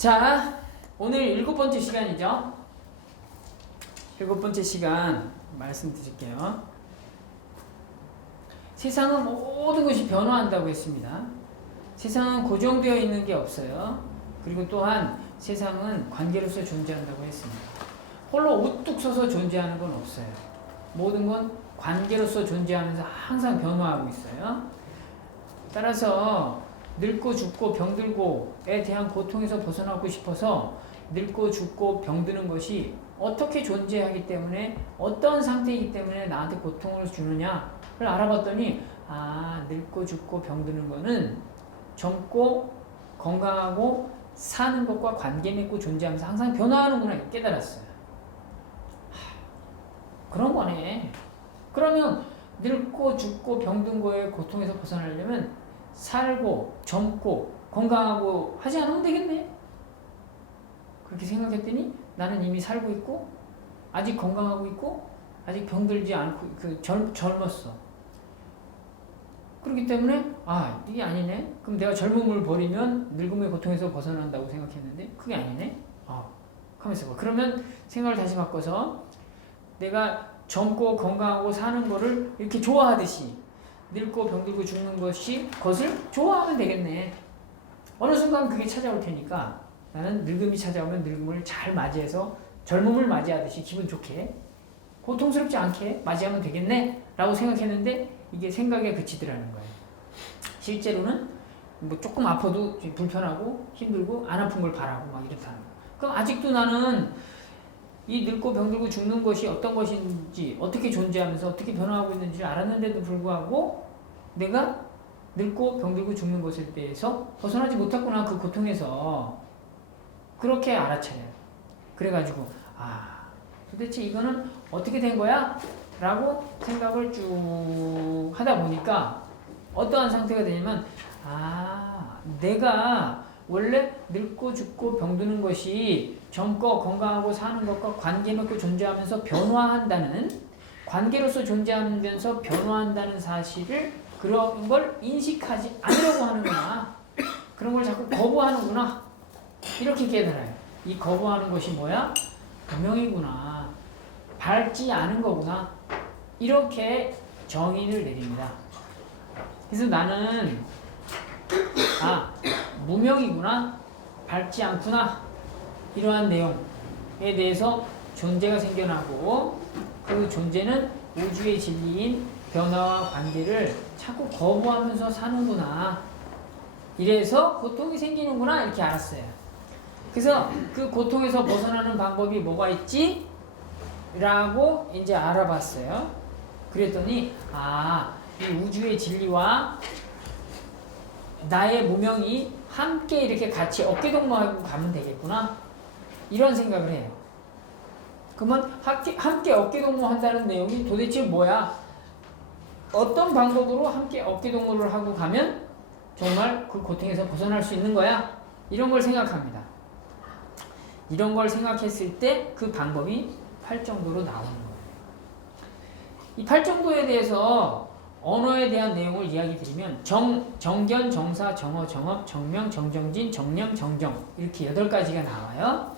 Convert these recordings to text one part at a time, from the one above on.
자, 오늘 7번째 시간이죠. 7번째 시간 말씀드릴게요. 세상은 모든 것이 변화한다고 했습니다. 세상은 고정되어 있는 게 없어요. 그리고 또한 세상은 관계로서 존재한다고 했습니다. 홀로 우뚝 서서 존재하는 건 없어요. 모든 건 관계로서 존재하면서 항상 변화하고 있어요. 따라서 늙고 죽고 병들고에 대한 고통에서 벗어나고 싶어서 늙고 죽고 병드는 것이 어떻게 존재하기 때문에 어떤 상태이기 때문에 나한테 고통을 주느냐를 알아봤더니 늙고 죽고 병드는 거는 젊고 건강하고 사는 것과 관계 맺고 존재하면서 항상 변화하는구나 깨달았어요. 그런 거네. 그러면 늙고 죽고 병든 거에 고통에서 벗어나려면 살고 젊고 건강하고 하지 않으면 되겠네. 그렇게 생각했더니 나는 이미 살고 있고 아직 건강하고 있고 아직 병들지 않고 젊었어. 그렇기 때문에 이게 아니네. 그럼 내가 젊음을 버리면 늙음의 고통에서 벗어난다고 생각했는데 그게 아니네. 가만있어 봐. 그러면 생각을 다시 바꿔서 내가 젊고 건강하고 사는 거를 이렇게 좋아하듯이 늙고 병들고 죽는 것을 좋아하면 되겠네. 어느 순간 그게 찾아올 테니까 나는 늙음이 찾아오면 늙음을 잘 맞이해서 젊음을 맞이하듯이 기분 좋게 고통스럽지 않게 맞이하면 되겠네 라고 생각했는데 이게 생각에 그치더라는 거예요. 실제로는 뭐 조금 아파도 불편하고 힘들고 안 아픈 걸 바라고 막 이렇다는 거예요. 그럼 아직도 나는 이 늙고 병들고 죽는 것이 어떤 것인지 어떻게 존재하면서 어떻게 변화하고 있는지 알았는데도 불구하고 내가 늙고 병들고 죽는 것에 대해서 벗어나지 못했구나. 그 고통에서 그렇게 알아차려요. 그래가지고 도대체 이거는 어떻게 된 거야? 라고 생각을 쭉 하다 보니까 어떠한 상태가 되냐면 내가 원래 늙고 죽고 병드는 것이 젊고 건강하고 사는 것과 관계 맺고 존재하면서 변화한다는 관계로서 존재하면서 변화한다는 사실을 그런 걸 인식하지 않으려고 하는구나. 그런 걸 자꾸 거부하는구나. 이렇게 깨달아요. 이 거부하는 것이 뭐야? 운명이구나. 밟지 않은 거구나. 이렇게 정의를 내립니다. 그래서 나는 무명이구나. 밟지 않구나. 이러한 내용에 대해서 존재가 생겨나고 그 존재는 우주의 진리인 변화와 관계를 자꾸 거부하면서 사는구나. 이래서 고통이 생기는구나. 이렇게 알았어요. 그래서 그 고통에서 벗어나는 방법이 뭐가 있지? 라고 이제 알아봤어요. 그랬더니 이 우주의 진리와 나의 무명이 함께 이렇게 같이 어깨동무하고 가면 되겠구나. 이런 생각을 해요. 그러면 함께 어깨동무한다는 내용이 도대체 뭐야? 어떤 방법으로 함께 어깨동무를 하고 가면 정말 그 고통에서 벗어날 수 있는 거야? 이런 걸 생각합니다. 이런 걸 생각했을 때 그 방법이 팔정도로 나오는 거예요. 이 팔정도에 대해서 언어에 대한 내용을 이야기 드리면 정견, 정사, 정어, 정업, 정명, 정정진, 정념, 정정 이렇게 8가지가 나와요.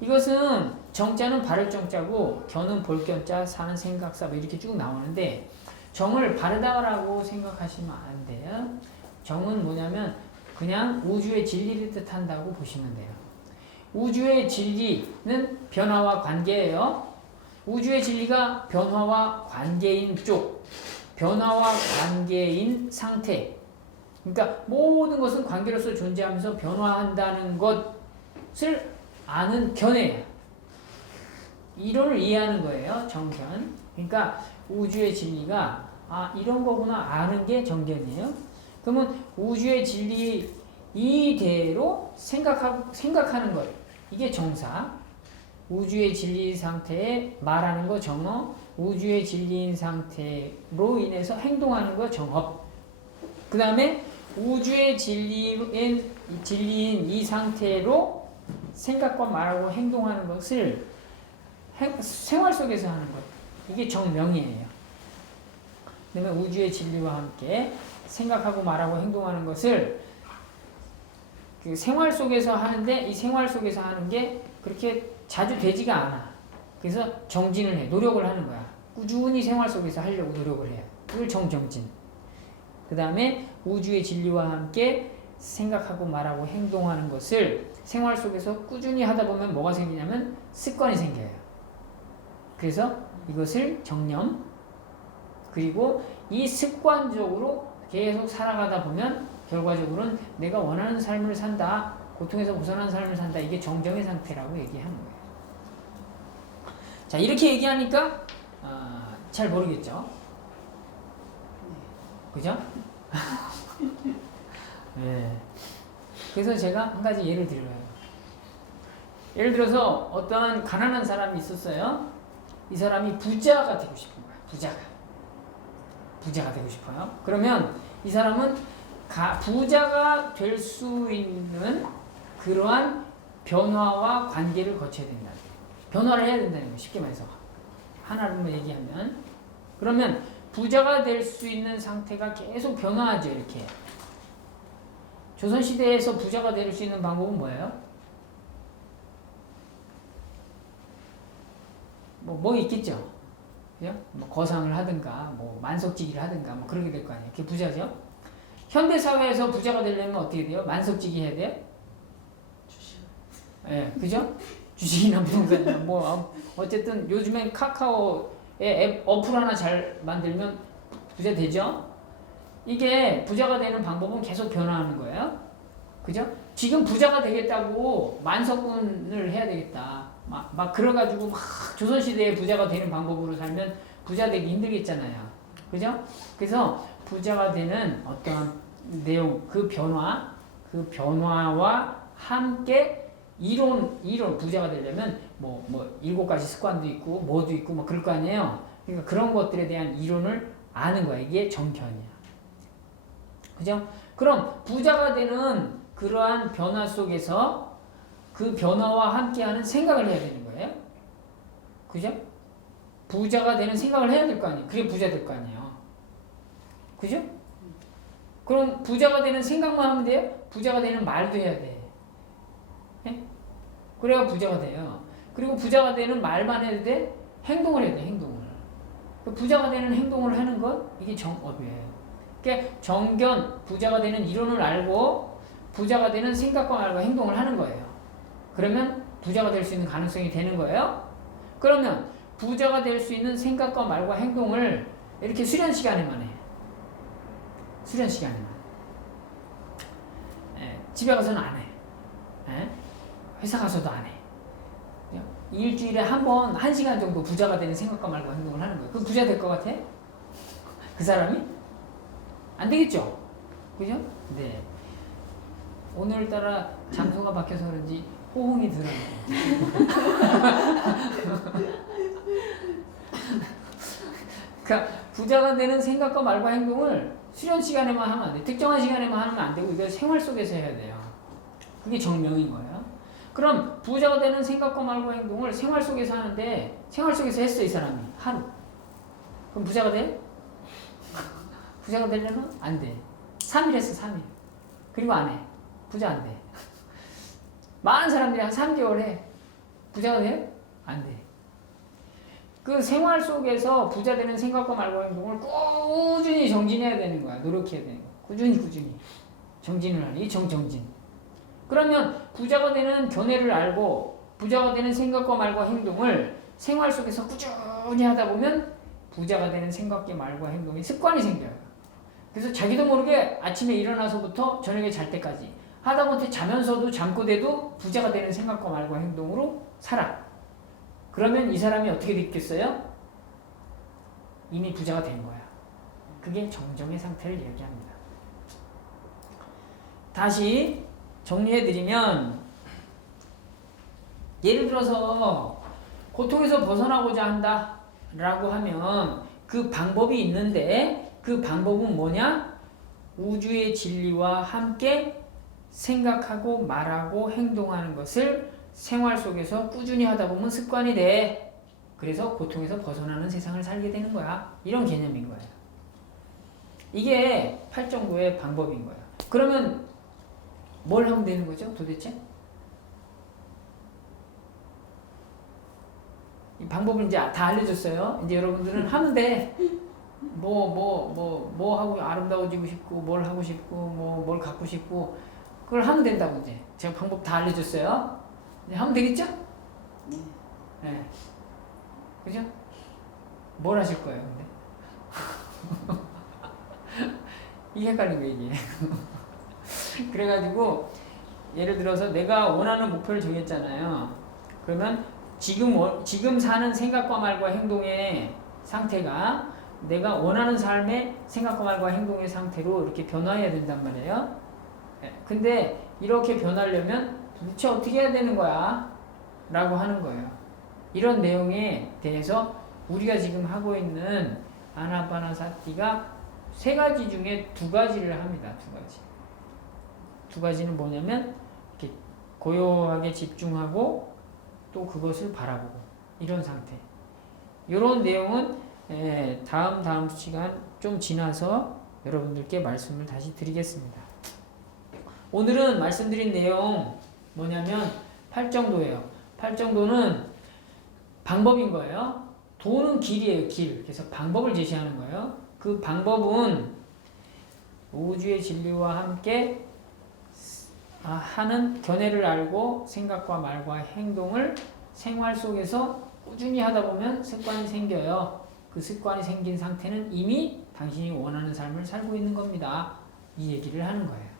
이것은 정자는 바를 정자고 견은 볼 견자, 사는 생각사 뭐 이렇게 쭉 나오는데 정을 바르다라고 생각하시면 안 돼요. 정은 뭐냐면 그냥 우주의 진리를 뜻한다고 보시면 돼요. 우주의 진리는 변화와 관계예요. 우주의 진리가 변화와 관계인 쪽, 변화와 관계인 상태. 그러니까 모든 것은 관계로서 존재하면서 변화한다는 것을 아는 견해예요. 이론을 이해하는 거예요. 정견. 그러니까 우주의 진리가 이런 거구나 아는 게 정견이에요. 그러면 우주의 진리 이대로 생각하는 것. 이게 정사. 우주의 진리 상태에 말하는 거 정어. 우주의 진리인 상태로 인해서 행동하는 거 정업. 그 다음에 우주의 진리인 이 상태로 생각과 말하고 행동하는 것을 생활 속에서 하는 것. 이게 정명이에요. 그다음에 우주의 진리와 함께 생각하고 말하고 행동하는 것을 그 생활 속에서 하는데 이 생활 속에서 하는 게 그렇게 자주 되지가 않아. 그래서 정진을 해. 노력을 하는 거야. 꾸준히 생활 속에서 하려고 노력을 해. 그걸 정진. 그 다음에 우주의 진리와 함께 생각하고 말하고 행동하는 것을 생활 속에서 꾸준히 하다 보면 뭐가 생기냐면 습관이 생겨요. 그래서 이것을 정념, 그리고 이 습관적으로 계속 살아가다 보면 결과적으로는 내가 원하는 삶을 산다, 고통에서 벗어난 삶을 산다, 이게 정정의 상태라고 얘기하는 거예요. 자, 이렇게 얘기하니까 잘 모르겠죠? 그죠? 네. 그래서 제가 한 가지 예를 들어요. 예를 들어서 어떠한 가난한 사람이 있었어요. 이 사람이 부자가 되고 싶은 거야. 부자가 되고 싶어요. 그러면 이 사람은 부자가 될 수 있는 그러한 변화와 관계를 거쳐야 된다. 변화를 해야 된다는 거, 쉽게 말해서. 하나로 얘기하면. 그러면 부자가 될 수 있는 상태가 계속 변화하죠, 이렇게. 조선시대에서 부자가 될 수 있는 방법은 뭐예요? 뭐 있겠죠? 그죠? 뭐 거상을 하든가, 뭐 만석지기를 하든가, 뭐 그렇게 될 거 아니에요. 그게 부자죠? 현대사회에서 부자가 되려면 어떻게 돼요? 만석지기 해야 돼요? 주식. 예, 그죠? 주식이나 부동산이나 어쨌든 요즘엔 카카오에 앱 어플 하나 잘 만들면 부자 되죠? 이게 부자가 되는 방법은 계속 변화하는 거예요. 그죠? 지금 부자가 되겠다고 만석군을 해야 되겠다. 막 그래가지고 막 조선시대에 부자가 되는 방법으로 살면 부자 되기 힘들겠잖아요. 그죠? 그래서 부자가 되는 어떤 내용, 그 변화와 함께 이론, 부자가 되려면 뭐 7가지 습관도 있고, 뭐도 있고, 뭐 그럴 거 아니에요? 그러니까 그런 것들에 대한 이론을 아는 거야. 이게 정견이야. 그죠? 그럼 부자가 되는 그러한 변화 속에서 그 변화와 함께하는 생각을 해야 되는 거예요. 그죠? 부자가 되는 생각을 해야 될 거 아니에요. 그게 부자 될 거 아니에요. 그죠? 그럼 부자가 되는 생각만 하면 돼요? 부자가 되는 말도 해야 돼. 예? 그래야 부자가 돼요. 그리고 부자가 되는 말만 해도 돼? 행동을 해야 돼, 행동을. 부자가 되는 행동을 하는 것, 이게 정업이에요. 그러니까 정견, 부자가 되는 이론을 알고 부자가 되는 생각과 말과 행동을 하는 거예요. 그러면 부자가 될 수 있는 가능성이 되는 거예요. 그러면 부자가 될 수 있는 생각과 말과 행동을 이렇게 수련 시간에만 해. 수련 시간에만. 집에 가서는 안 해. 회사 가서도 안 해. 일주일에 한 번, 1시간 정도 부자가 되는 생각과 말과 행동을 하는 거예요. 그럼 부자 될 것 같아? 그 사람이? 안 되겠죠? 그죠? 네. 오늘따라 장소가 바뀌어서 그런지 호응이 들어요. 그러니까 부자가 되는 생각과 말과 행동을 수련 시간에만 하면 안 돼. 특정한 시간에만 하면 안 되고 이거 생활 속에서 해야 돼요. 그게 정명인 거예요. 그럼 부자가 되는 생각과 말과 행동을 생활 속에서 하는데 생활 속에서 했어, 이 사람이. 하루. 그럼 부자가 돼? 부자가 되려면 안 돼. 3일 했어, 3일. 그리고 안 해. 부자 안 돼. 많은 사람들이 한 3개월 해. 부자가 돼? 안 돼. 그 생활 속에서 부자 되는 생각과 말과 행동을 꾸준히 정진해야 되는 거야. 노력해야 되는 거야. 꾸준히. 정진을 하는, 이 정진. 그러면 부자가 되는 견해를 알고 부자가 되는 생각과 말과 행동을 생활 속에서 꾸준히 하다 보면 부자가 되는 생각과 말과 행동이 습관이 생겨요. 그래서 자기도 모르게 아침에 일어나서부터 저녁에 잘 때까지 하다못해 자면서도 잠꼬대도 부자가 되는 생각과 말과 행동으로 살아. 그러면 이 사람이 어떻게 됐겠어요? 이미 부자가 된 거야. 그게 정정의 상태를 얘기합니다. 다시 정리해드리면, 예를 들어서 고통에서 벗어나고자 한다 라고 하면 그 방법이 있는데, 그 방법은 뭐냐? 우주의 진리와 함께 생각하고 말하고 행동하는 것을 생활 속에서 꾸준히 하다 보면 습관이 돼. 그래서 고통에서 벗어나는 세상을 살게 되는 거야. 이런 개념인 거예요. 이게 8.9의 방법인 거야. 그러면 뭘 하면 되는 거죠, 도대체? 이 방법을 이제 다 알려줬어요. 이제 여러분들은 하면 돼. 뭐 하고 아름다워지고 싶고, 뭘 하고 싶고, 뭘 갖고 싶고, 그걸 하면 된다고 이제. 제가 방법 다 알려줬어요. 이제 하면 되겠죠? 네. 그죠? 뭘 하실 거예요, 근데? 이게 헷갈린 거, 이게. 그래가지고, 예를 들어서 내가 원하는 목표를 정했잖아요. 그러면 지금 사는 생각과 말과 행동의 상태가 내가 원하는 삶의 생각과 말과 행동의 상태로 이렇게 변화해야 된단 말이에요. 근데 이렇게 변하려면 도대체 어떻게 해야 되는 거야? 라고 하는 거예요. 이런 내용에 대해서 우리가 지금 하고 있는 아나파나사티가 3가지 중에 2가지를 합니다. 2가지. 2가지는 뭐냐면 이렇게 고요하게 집중하고 또 그것을 바라보고 이런 상태. 이런 내용은 다음 시간 좀 지나서 여러분들께 말씀을 다시 드리겠습니다. 오늘은 말씀드린 내용 뭐냐면 8정도예요. 8정도는 방법인 거예요. 도는 길이에요, 길. 그래서 방법을 제시하는 거예요. 그 방법은 우주의 진리와 함께 하는 견해를 알고 생각과 말과 행동을 생활 속에서 꾸준히 하다 보면 습관이 생겨요. 그 습관이 생긴 상태는 이미 당신이 원하는 삶을 살고 있는 겁니다. 이 얘기를 하는 거예요.